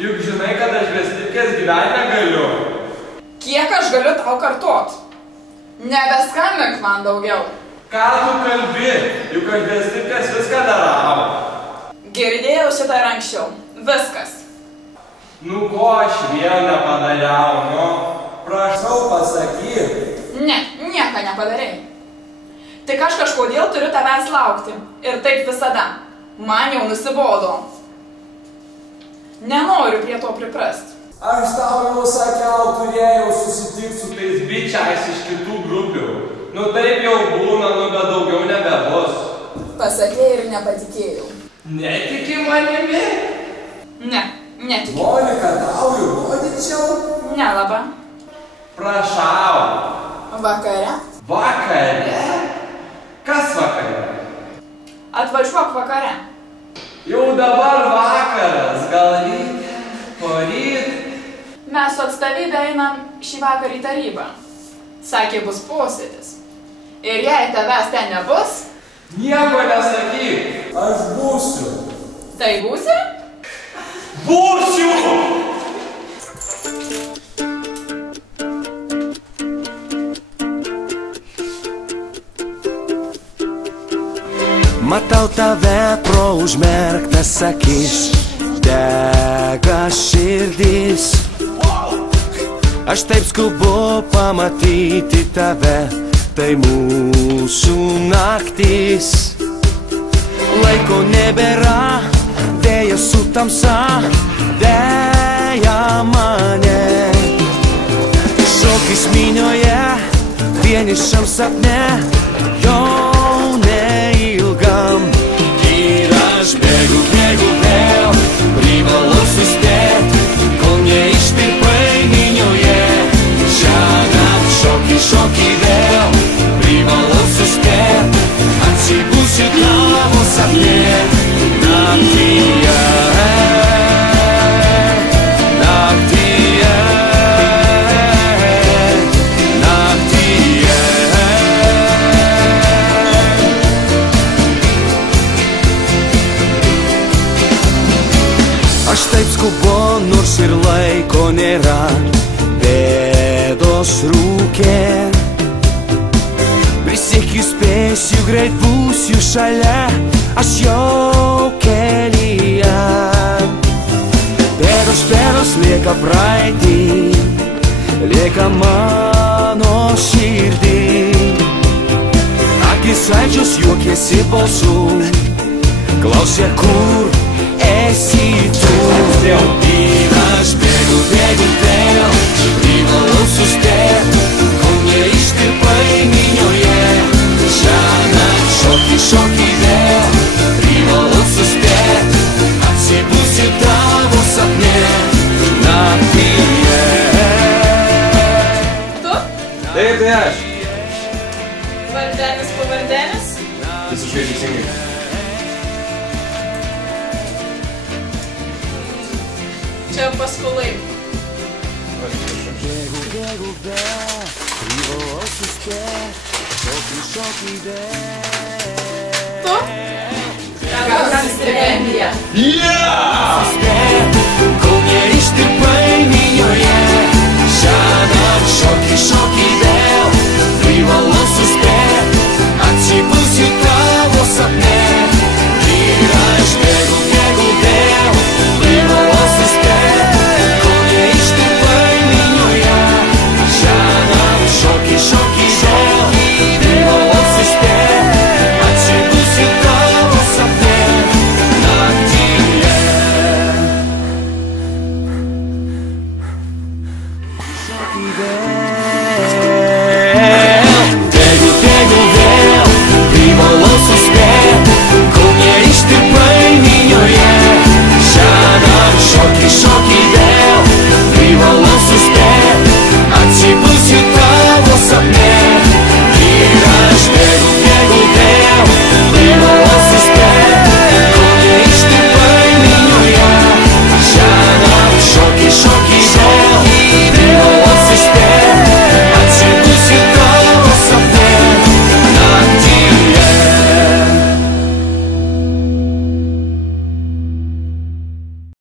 Juk žinai, kad aš be Stipkės gyvenime galiu. Kiek aš galiu tau kartot? Nebeskambink man daugiau. Ką tu kalbi? Juk aš be Stipkės viską darau. Girdėjau šitą ir anksčiau. Viskas. Nu ko aš vėl nepadariau, nu? Prašau pasakyk. Ne, nieko nepadarei. Tik aš kažkodėl turiu tavęs laukti. Ir taip visada. Man jau nusibodo. Nenoriu prie to priprast. Aš tau jau sakiau, turėjau susitikti su tais bičiais iš kitų grupių. Nu taip jau būna, nu bet daugiau nebebus. Pasakėjai ir nepatikėjau. Netiki manimi? Ne, netikiu. Nori, kad tau įrodyčiau? Nelaba. Prašau. Vakare? Vakare? Kas vakare? Atvažiuok vakare. Jau dabar vakaras, gal ryte, poryt. Mes su atstovybė einam šį vakarą į tarybą. Sakė, bus posėdis. Ir jei tavęs ten nebus... Nieko nesakyk. Aš būsiu. Tai būsi? Būsiu! Matau tave pro užmerktas akis, dega širdis. Aš taip skubu pamatyti tave, tai mūsų naktis. Laiko nebėra, dėja su tamsa, dėja mane. Šokis minioje, vienišam sapne, jau neilgam. Ir aš bėgu vėl, privalau suspėt, kol neištirpai minioje. Šiąnakt šokį vėl, privalau suspėt, atsibusiu tavo sapne. Naktyje, naktyje, naktyje. Aš taip skubu, nors ir laiko nėra, bėdos rūkė. Prisiekiu spėsiu, greit būsiu šalia, aš jau kelyje. Pėdos lieka praeitį, lieka mano širdį. Akis aidžios juokiasi balsų, klausia, kur esi tu. Ir aš bėgu vėl, privalau suspėt, kol neištirpai minioje. Šiąnakt šokį vėl, privalau suspėt, atsibusiu tavo sapne. Naktyje. Tu? Taip, tai aš. Vardenis pavardenis? Visiškai teisingai. Čia paskolai. Bėgu vėl, privalau suspėt, šokį vėl. Tu? Gausi stipendiją. Yeah! Kol neištirpai minioje. Šiąnakt šokį vėl, privalau suspėt, atsibusiu tavo sapne. Ir aš bėgu vėl, privalau suspėt, kol neištirpai minioje. Šiąnakt šokį vėl, privalau suspėt, atsibusiu tavo sapne. Naktyje. Šokį vėl.